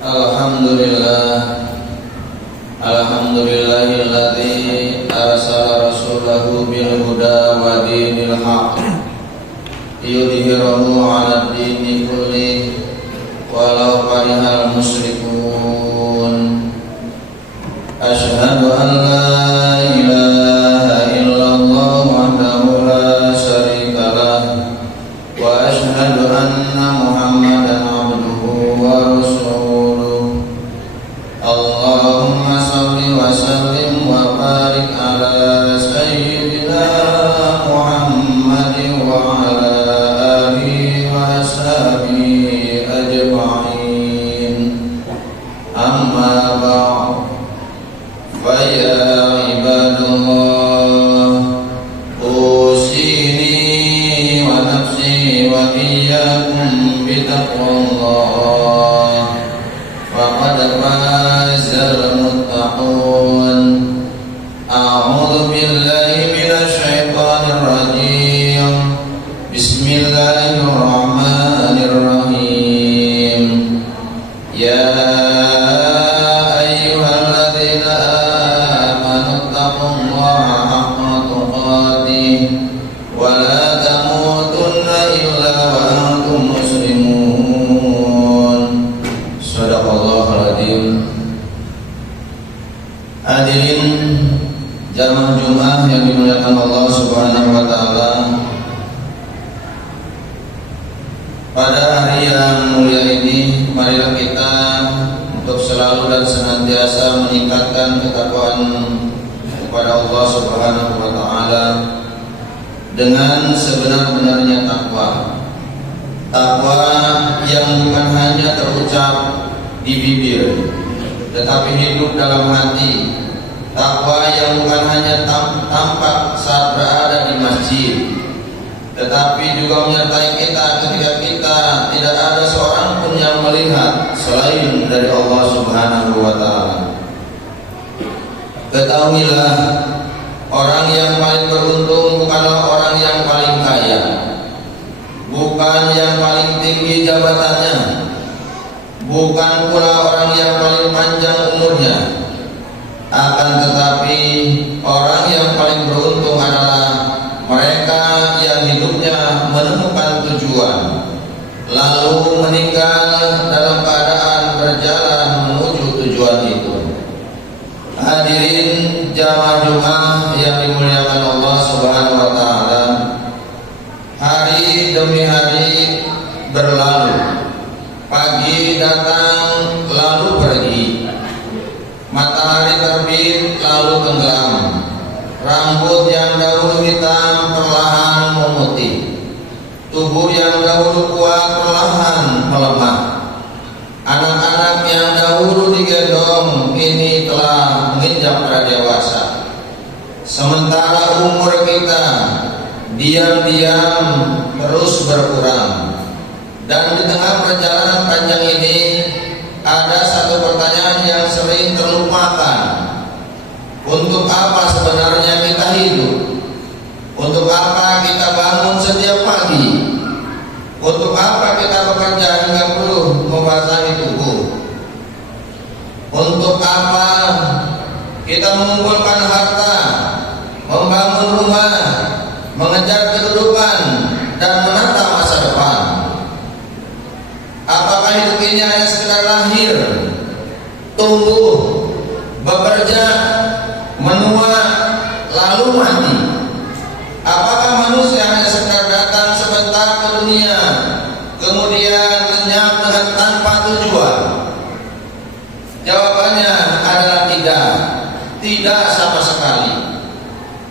Alhamdulillah, alhamdulillahilladzi arsala rasulahu bil huda wa dinil haqq liyudhhirahu 'alad dini kullih walau karihal musyrikun. Asyhadu an la ilaha illallah wahdahu la syarikalah wa asyhadu anna Muhammadan abduhu wa rasuluh. Allahumma salli wa sallim wa barik ala sayyidina Muhammadin wa ala alihi wa ashabihi ajma'in. Amma ba'd, fa ya ibadallah, usini wa nafsi wa iyyakum bi taqwallah. Faqad fazal muttaqun. A'udzu billahi minasy syaithanir rajim. Bismillahirrahmanirrahim. Ya ayyuhalladzina amanu taqullaha haqqa tuqatih wa la tamutunna illa wa antum muslimun. Sadaqallahul adzim. Hadirin jamaah Jumat yang dimuliakan Allah Subhanahu wa taala. Pada hari yang mulia ini, marilah kita untuk selalu dan senantiasa meningkatkan ketakwaan kepada Allah Subhanahu wa taala dengan sebenar-benarnya takwa. Takwa yang bukan hanya terucap di bibir, tetapi hidup dalam hati. Takwa yang bukan hanya tampak saat berada di masjid, tetapi juga menyertai kita ketika kita tidak ada seorang pun yang melihat selain dari Allah Subhanahu wa taala. Ketahuilah, orang yang paling beruntung bukanlah orang yang paling kaya, bukan yang paling tinggi jabatannya, bukan pula orang yang paling panjang umurnya. Akan tetapi orang yang paling beruntung adalah mereka yang hidupnya menemukan tujuan, lalu meninggal dalam keadaan berjalan menuju tujuan itu. Hadirin jamaah Jumat yang dimuliakan Allah Subhanahu wa taala, hari demi hari berlalu, pagi datang lalu pergi, matahari terbit lalu tenggelam, rambut yang dahulu hitam perlahan memutih, tubuh yang dahulu kuat perlahan melemah, anak-anak yang dahulu digendong kini telah menginjak pradewasa, sementara umur kita diam-diam terus berkurang. Dan di tengah perjalanan panjang ini ada satu pertanyaan yang sering terlupakan. Untuk apa sebenarnya kita hidup? Untuk apa kita bangun setiap pagi? Untuk apa kita bekerja hingga perlu membasahi tubuh? Untuk apa kita mengumpulkan harta, membangun rumah, mengejar kedudukan, dan menata masa depan? Apakah hidup ini hanya sekedar lahir, tumbuh, bekerja, menua, lalu mati? Apakah manusia hanya sekedar datang sebentar ke dunia, kemudian lenyap dengan tanpa tujuan? Jawabannya adalah tidak, tidak sama sekali.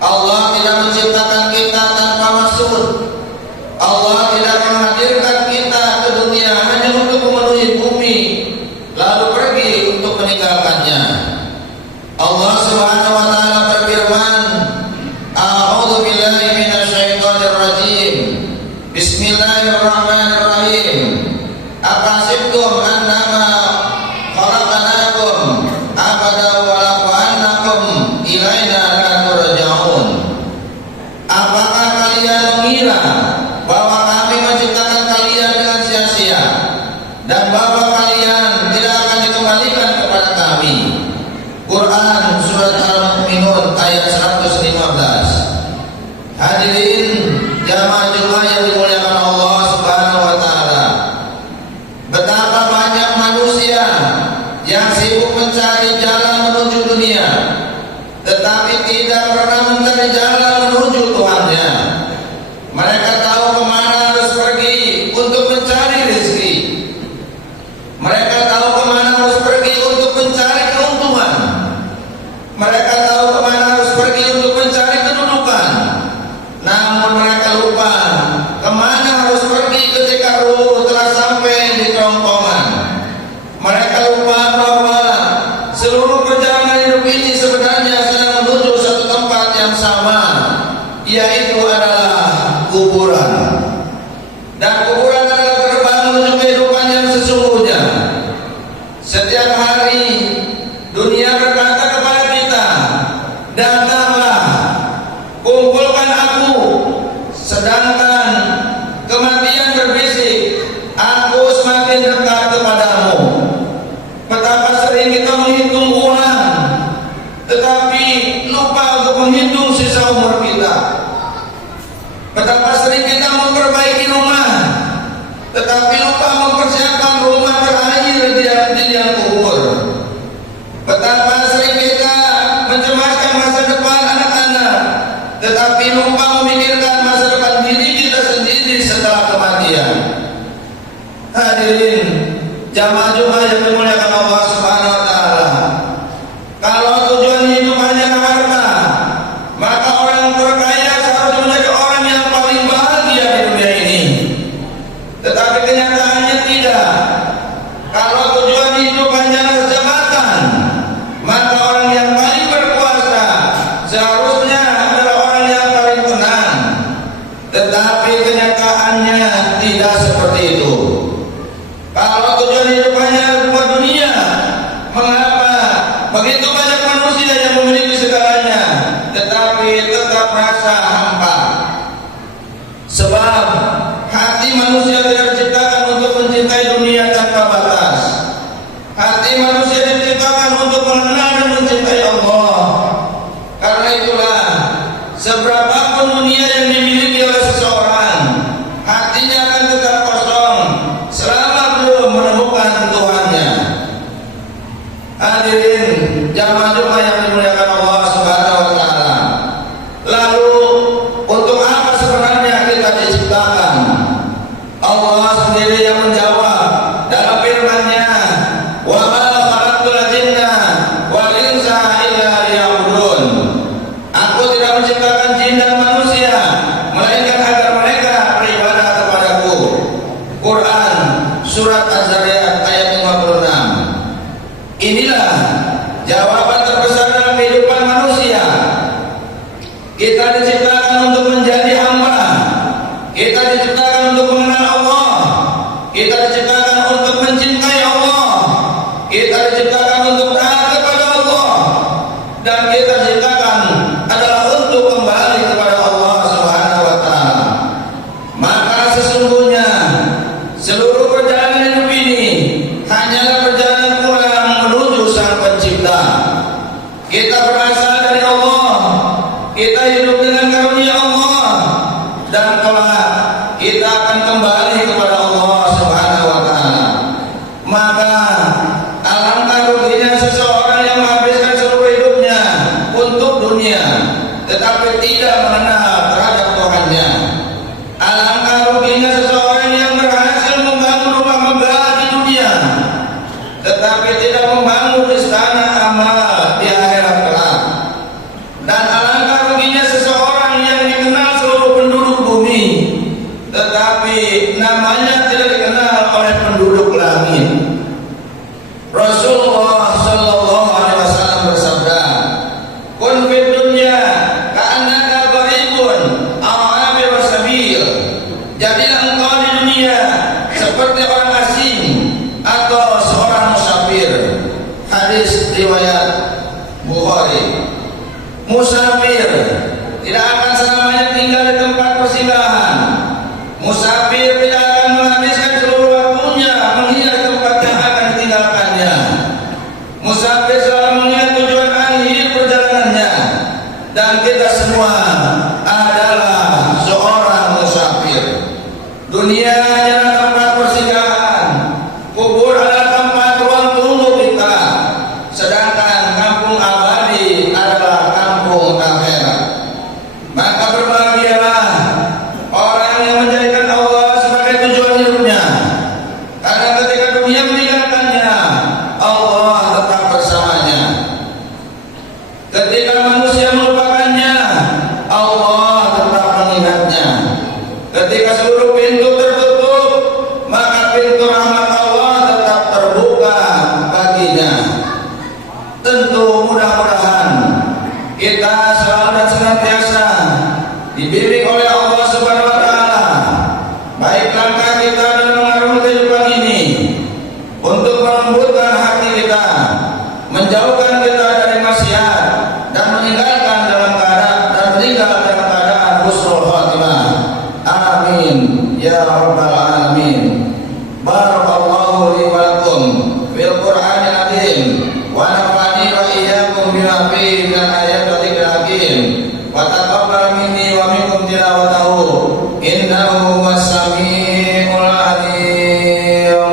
Allah tidak menciptakan kita tanpa maksud. Allah tidak menghadirkan kita ke dunia hanya untuk memenuhi bumi, lalu pergi untuk meninggalkannya. Allah Subhanahu wa taala berfirman, A'udzu billahi minasy syaithanir rajim. Bismillahirrahmanirrahim. Aqasibtum annama khalaqnakum abada wa lakum ilaina la turja'un. Apakah kalian mengira bahwa kami menciptakan kalian dengan sia-sia dan bahwa kalian tidak akan baru telah sampai di kerongkongan. Mereka lupa bahwa seluruh perjalanan hidup ini sebenarnya sedang menuju satu tempat yang sama, yaitu adalah kuburan. Dan kuburan adalah gerbang menuju kehidupan yang sesungguhnya. Setiap hari dunia berkata kepada kita, datanglah, kumpulkan aku. Sedangkan kematian berbisik, aku semakin dekat kepadamu. Betapa sering kita menghitung uang, tetapi lupa untuk menghitung sisa umur kita. Betapa sering kita memperbaiki rumah, tetapi lupa mempersiapkan rumah terakhir di liang kubur. Betapa sering kita mencemaskan masa depan anak-anak, tetapi lupa memikirkan masa depan diri kita sendiri setelah kematian. Hadirin jamaah Jumat yang dimuliakan Allah Subhanahu wa taala. Kalau tujuan hidup hanya harta, maka orang terkaya seharusnya menjadi orang yang paling bahagia di dunia ini. Tetapi kenyataannya tidak. Kalau tujuan hidup hanyalah jabatan, maka orang yang paling berkuasa seharusnya adalah orang yang paling tenang. Tetapi kenyataannya tidak seperti itu. Kalau tujuan hidup hanya buat dunia, mengapa begitu banyak manusia yang memiliki segalanya, tetapi tetap merasa hampa? Sebab hati manusia tidak diciptakan untuk mencintai dunia tanpa batas. Hati manusia diciptakan untuk mengenal dan mencintai Allah. Karena itulah, seberapapun dunia yang dimiliki oleh seseorang, hatinya akan tetap kosong selama belum menemukan Tuhannya. Hadirin jamaah Jumat yang dimuliakan Allah Subhanahu wa taala. Lalu untuk apa sebenarnya kita diciptakan? Allah sendiri yang menjawab dalam firman-Nya, "Wa ma khalaqtul jinna wal insa illa liya'budun." Aku tidak menciptakan jin dan manusia melainkan agar mereka beribadah kepadaku. Quran surat Az-Zariyat ayat 56. Inilah jawaban terbesar dalam kehidupan manusia. Kita diciptakan untuk menjadi hamba. Kita diciptakan untuk mengenal Allah. Kita diciptakan untuk mencintai Allah. Kita diciptakan untuk taat kepada Allah. Dan kita diciptakan adalah untuk kembali kepada Allah Subhanahu wa taala. Maka sesungguhnya seluruh perjalanan hidup ini hanyalah perjalanan pulang menuju Sang Pencipta. Kita berasal dari Allah, kita hidup dengan karunia Allah, dan kelak kita akan kembali kepada Allah Subhanahu wa taala. Maka alangkah ruginya seseorang yang menghabiskan seluruh hidupnya untuk dunia, tetapi tidak mengenal terhadap Tuhannya. Alangkah ruginya seseorang yang berhasil membangun rumah megah di dunia, tetapi tidak membangun istana amal di akhirat kelak. Dan alangkah ruginya seseorang yang dikenal seluruh penduduk bumi, tetapi namanya tidak dikenal oleh penduduk langit. Rasulullah sallallahu alaihi wasallam bersabda, "Kun fid dunya ka'annaka gharibun aw 'abir sabil." Jadilah engkau di dunia seperti orang asing atau seorang musafir. Hadis riwayat Bukhari. Musafir tidak akan selamanya tinggal di tempat persinggahan. Musafir tidak akan menghabiskan seluruh waktunya mengingat tempat yang akan ditinggalkannya. Musafir selalu mengingat tujuan akhir perjalanannya. Dan kita semua adalah seorang musafir. Dunia hanyalah tempat persinggahan. Kubur adalah tempat ruang tunggu kita. Sedangkan kampung abadi adalah kampung akhirat. Maka berbahagialah orang yang menjadikan Allah sebagai tujuan hidupnya. Karena ketika dunia meninggalkannya, Allah tetap bersamanya. Ketika manusia melupakannya, Allah tetap mengingatnya. Ketika seluruh pintu tertutup, kita dalam mengarungi kehidupan ini, untuk melembutkan hati kita, menjauhkan kita dari maksiat dan meninggalkan dalam keadaan husnul khatimah. Amin ya rabbal alamin. Barakallahu li wa lakum fil Qur'anil azim wa nafa'ani wa iyyakum bima fihi min ayati wa dzikril hakim wa taqabbal minni wa minkum tilawatahu innahu was-sami'ul 'alim.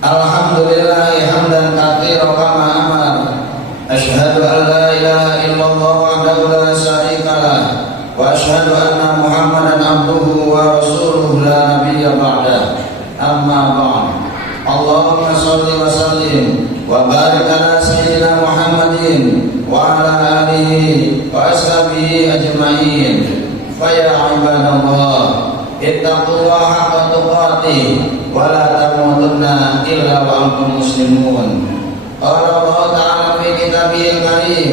Alhamdulillah hamdan katsiran kama amar. Asyhadu an la ilaha illallah wahdahu la syarika lah wa asyhadu anna Muhammadan abduhu wa rasuluhu la nabiyya ba'da. Amma ba'd. Allahumma shalli wa sallim wa barik ala sayyidina Muhammadin wa ala alihi wa ashabihi ajma'in. Fa ya ibadallah, ittaqullaha haqqa tuqatih wa la tamutunna illa wa antum muslimun. Qala Allah ta'ala fi kitabihil karim,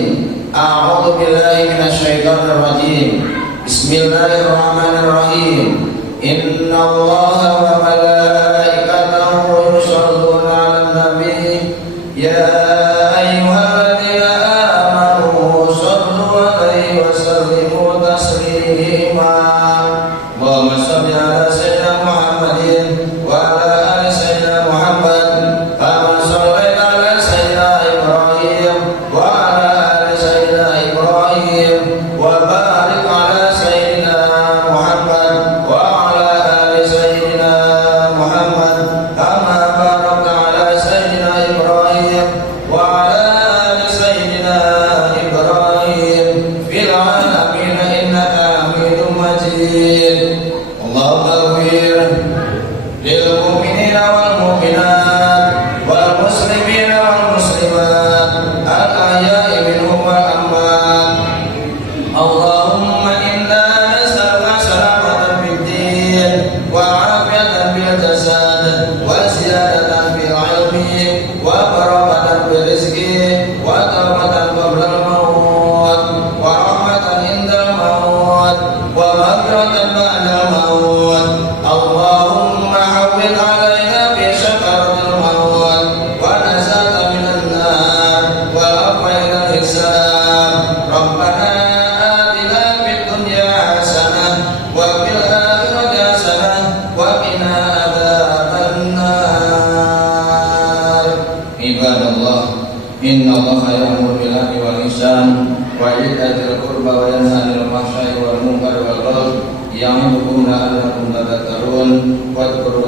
a'udzu billahi minasy syaithanir rajim. Bismillahirrahmanirrahim. Innallaha wa malaikatahu yusholluna 'alan nabi ya ayyuhalladzina amanu shallu 'alaihi wa sallimu taslima. Allahumma shalli 'ala sayyidina Muhammadin wa 'ala ali sayyidina Muhammad kama shallaita 'ala sayyidina Ibrahim wa 'ala ali sayyidina Ibrahim wa barik 'ala sayyidina Muhammad wa 'ala ali sayyidina Muhammad kama barakta 'ala sayyidina Ibrahim wa 'ala ali sayyidina Ibrahim fil 'alamin innaka Hamidum Majid. Allahumma ighfir lil mu'minina wal mu'minat wal muslimina wal muslimat al ahya'i minhum wal amwat. Allahumma inna nas'aluka salamatan fid din wa 'afiyatan fil jasad wa ziyadatan fil 'ilmi wa barakatan fil rizqi wa tawbatan qabla al maut wa rahmatan indal maut wa maghfiratan ba'da al maut. Allahumma hawwin 'alaina bi syakaratil maut wa najata minan nar wal afwa ila hisab. Rabbana atina fid dunya hasanah wa fil akhirati hasanah wa qina adzabannar. Ibadallah, innallaha ya'muru bil 'adli wal ihsan wa itaa'il qurba wa yanha 'anil fahsya'i wal munkari wal baghi ya'idukum la'allakum tadhakkarun. Wadhkuru